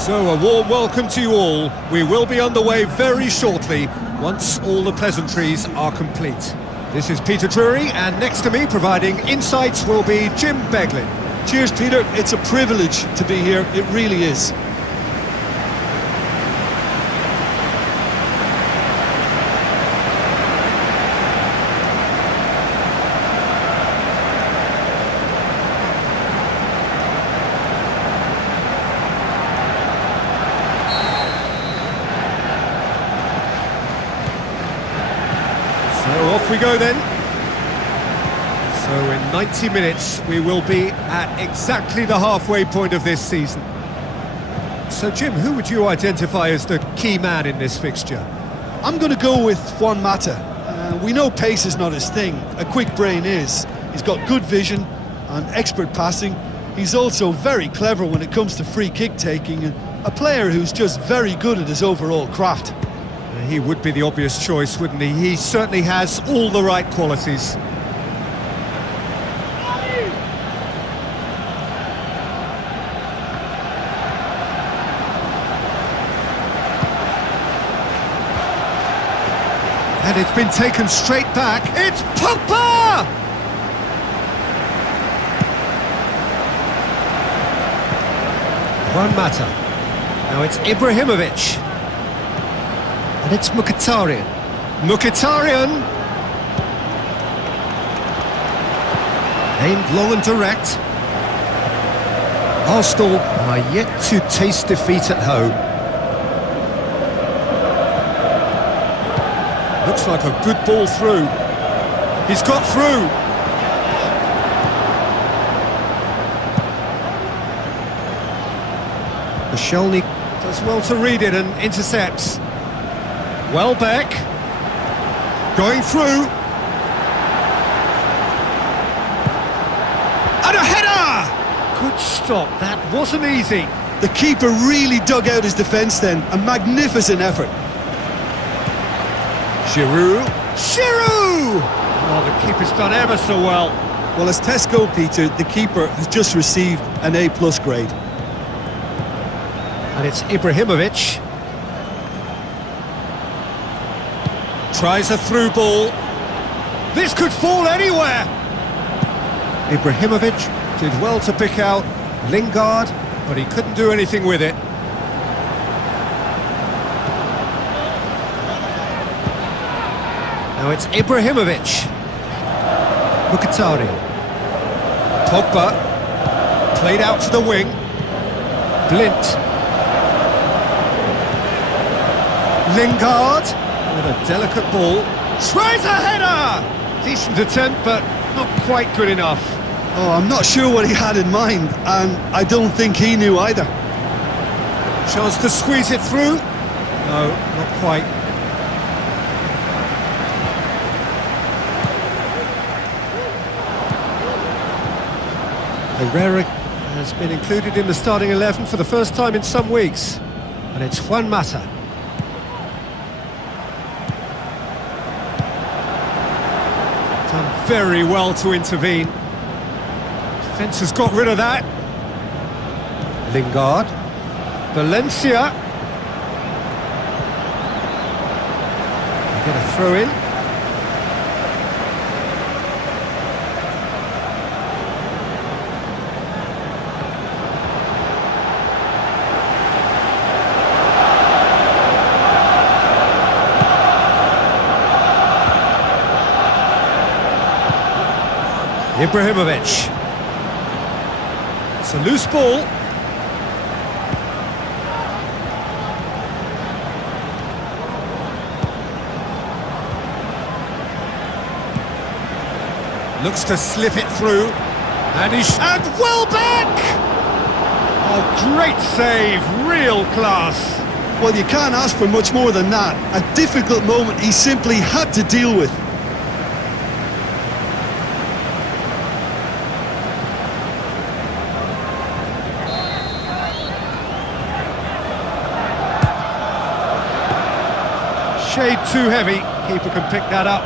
So a warm welcome to you all. We will be underway very shortly, once all the pleasantries are complete. This is Peter Drury, and next to me providing insights will be Jim Beglin. Cheers, Peter. It's a privilege to be here. It really is. So off we go then. So in 90 minutes we will be at exactly the halfway point of this season. So Jim, who would you identify as the key man in this fixture? I'm going to go with Juan Mata. We know pace is not his thing. A quick brain is. He's got good vision and expert passing. He's also very clever when it comes to free kick taking, and a player who's just very good at his overall craft. He would be the obvious choice, wouldn't he? He certainly has all the right qualities. And it's been taken straight back. It's Pogba! Juan Mata. Now it's Ibrahimovic. And it's Mkhitaryan. Mkhitaryan! Aimed long and direct. Arsenal are yet to taste defeat at home. Looks like a good ball through. He's got through. Koscielny does well to read it and intercepts. Welbeck. Going through. And a header! Good stop, that wasn't easy. The keeper really dug out his defence then. A magnificent effort. Giroud. Giroud! Oh, the keeper's done ever so well. Well, as tests go, Peter, the keeper has just received an A+ grade. And it's Ibrahimovic. Tries a through ball. This could fall anywhere. Ibrahimovic did well to pick out Lingard, but he couldn't do anything with it. Now it's Ibrahimovic. Mkhitaryan. Pogba. Played out to the wing. Blint. Lingard. With a delicate ball. Tries a header! Decent attempt, but not quite good enough. Oh, I'm not sure what he had in mind, and I don't think he knew either. Chance to squeeze it through. No, not quite. Herrera has been included in the starting 11 for the first time in some weeks. And it's Juan Mata. Done very well to intervene. Defence has got rid of that. Lingard. Valencia. Get a throw in. Ibrahimovic. It's a loose ball. Looks to slip it through. And Welbeck! Oh, great save, real class. Well, you can't ask for much more than that. A difficult moment he simply had to deal with. Shade too heavy, keeper can pick that up.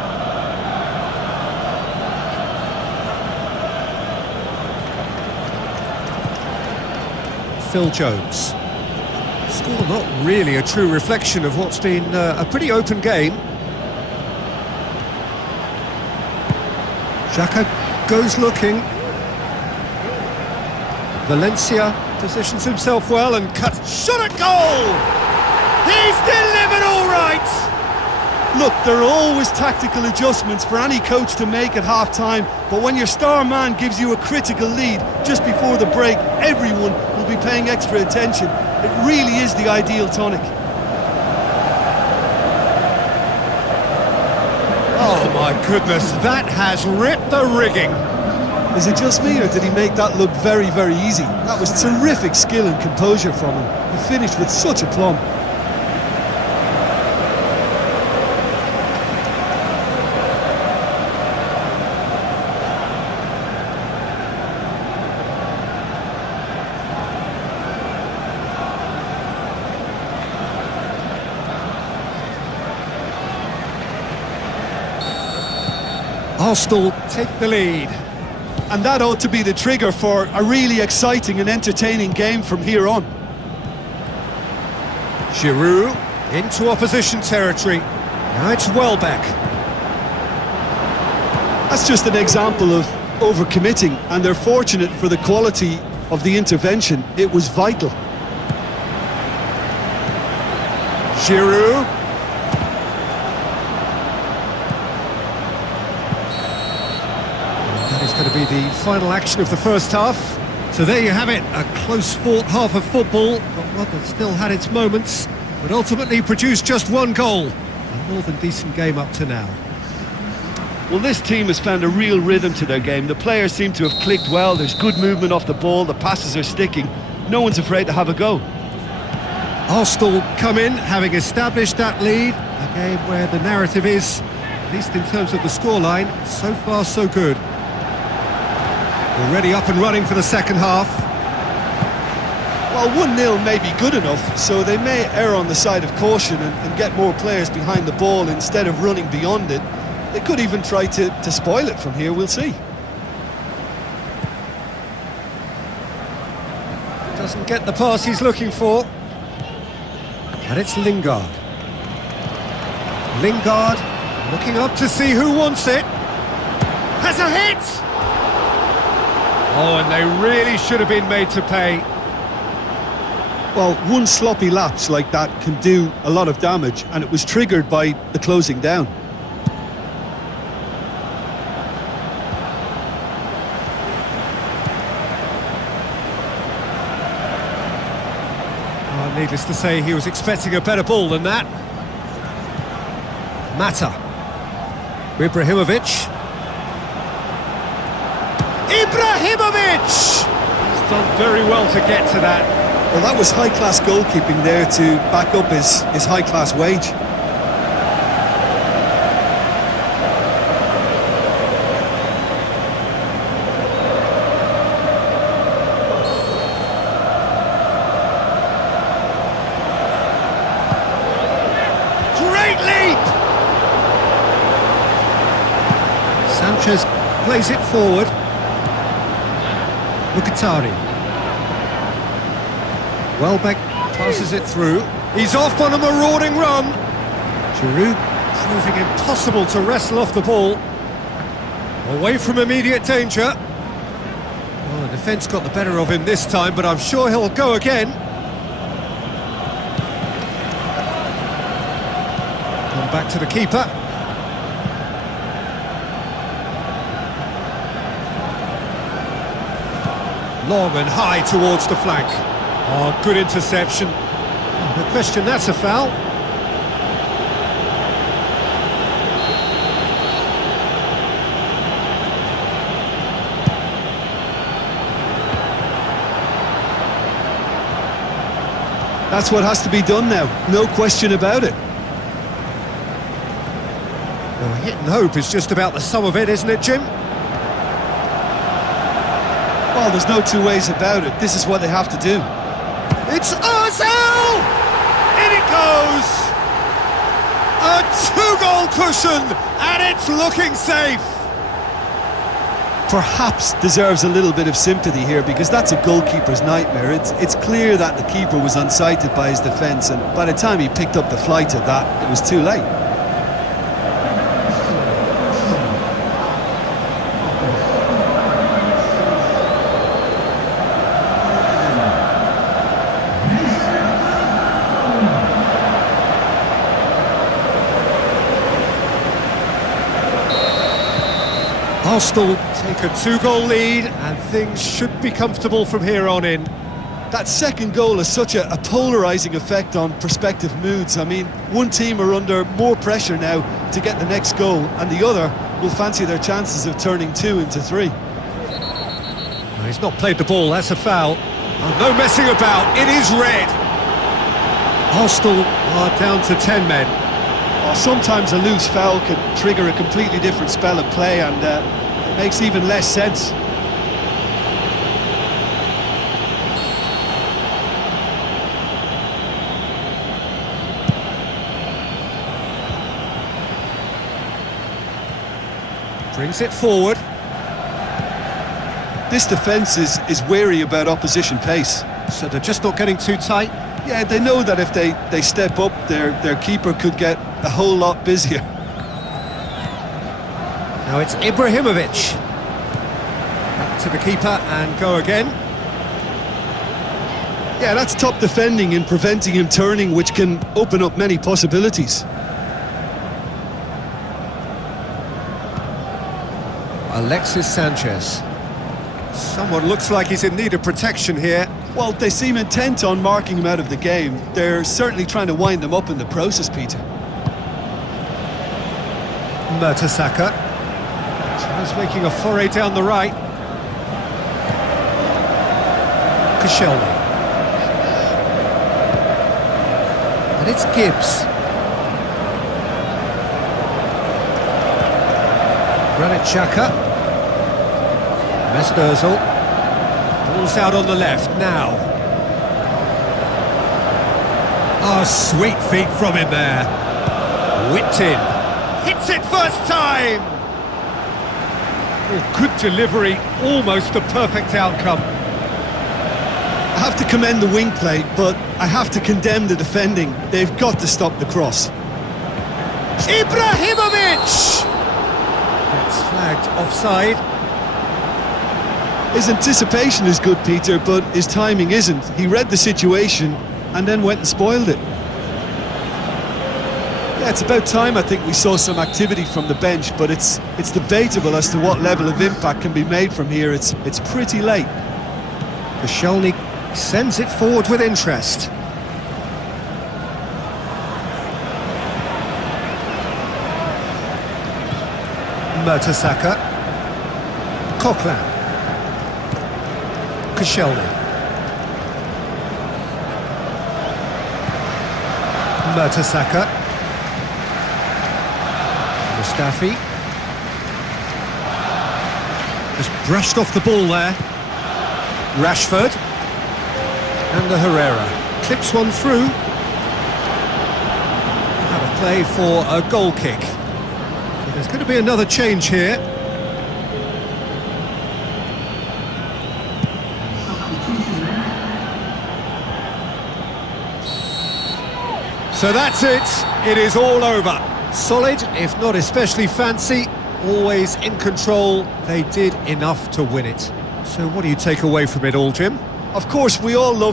Phil Jones. Score not really a true reflection of what's been a pretty open game. Xhaka goes looking. Valencia positions himself well and cuts. Shot at goal! He's delivered all right! Look, there are always tactical adjustments for any coach to make at half-time, but when your star man gives you a critical lead just before the break, everyone will be paying extra attention. It really is the ideal tonic. Oh my goodness, that has ripped the rigging. Is it just me, or did he make that look very, very easy? That was terrific skill and composure from him. He finished with such aplomb. Arsenal take the lead. And that ought to be the trigger for a really exciting and entertaining game from here on. Giroud into opposition territory. Now it's Welbeck. That's just an example of overcommitting, and they're fortunate for the quality of the intervention. It was vital. Giroud. That is going to be the final action of the first half. So there you have it, a close-fought half of football, but one that still had its moments, but ultimately produced just one goal. A more than decent game up to now. Well, this team has found a real rhythm to their game. The players seem to have clicked well. There's good movement off the ball, the passes are sticking. No one's afraid to have a go. Arsenal come in, having established that lead, a game where the narrative is, at least in terms of the scoreline, so far so good. Already up and running for the second half. Well, 1-0 may be good enough, so they may err on the side of caution and get more players behind the ball instead of running beyond it. They could even try to spoil it from here, we'll see. Doesn't get the pass he's looking for. And it's Lingard. Lingard looking up to see who wants it. Has a hit! Oh, and they really should have been made to pay. Well, one sloppy lapse like that can do a lot of damage, and it was triggered by the closing down. Oh, needless to say, he was expecting a better ball than that. Mata. Ibrahimovic. Ibrahimovic! He's done very well to get to that. Well, that was high-class goalkeeping there to back up his high-class wage. Great leap! Sanchez plays it forward. Mkhitaryan. Welbeck passes it through. He's off on a marauding run. Giroud proving impossible to wrestle off the ball. Away from immediate danger. Well, the defence got the better of him this time, but I'm sure he'll go again. Come back to the keeper. Long and high towards the flank. Oh, good interception. Oh, no question, that's a foul. That's what has to be done now, no question about it. Well, hit and hope is just about the sum of it, isn't it, Jim? Well, there's no two ways about it. This is what they have to do. It's Ozil! In it goes! A two-goal cushion, and it's looking safe. perhaps deserves a little bit of sympathy here, because that's a goalkeeper's nightmare. It's clear that the keeper was unsighted by his defence, and by the time he picked up the flight of that, it was too late. Arsenal take a 2-goal lead and things should be comfortable from here on in. That second goal has such a polarising effect on prospective moods. I mean, one team are under more pressure now to get the next goal, and the other will fancy their chances of turning 2 into 3. No, he's not played the ball, that's a foul. Oh, no messing about, it is red. Arsenal are down to 10 men. Sometimes a loose foul can trigger a completely different spell of play, and it makes even less sense. Brings it forward. This defence is wary about opposition pace. So they're just not getting too tight? Yeah, they know that if they step up, their keeper could get a whole lot busier. Now it's Ibrahimovic. Back to the keeper and go again. Yeah, that's top defending and preventing him turning, which can open up many possibilities. Alexis Sanchez. Someone looks like he's in need of protection here. Well, they seem intent on marking him out of the game. They're certainly trying to wind him up in the process, Peter. Mertesacker. He's making a foray down the right. Koscielny. And it's Gibbs. Granit Xhaka. Mesut Ozil. Ball's out on the left now. Oh, sweet feet from him there. Whipped in. Hits it first time! Oh, good delivery, almost a perfect outcome. I have to commend the wing play, but I have to condemn the defending. They've got to stop the cross. Ibrahimovic! Gets flagged offside. His anticipation is good, Peter, but his timing isn't. He read the situation and then went and spoiled it. Yeah, it's about time I think we saw some activity from the bench, but it's debatable as to what level of impact can be made from here. It's pretty late. Koscielny sends it forward with interest. Mertesacker. Coquelin. Koscielny. Mertesacker. Mustafi. Just brushed off the ball there. Rashford. And the Herrera. Clips one through. Out of play for a goal kick. So there's going to be another change here. So that's it, it is all over. Solid, if not especially fancy, always in control, they did enough to win it. So what do you take away from it all, Jim? Of course, we all love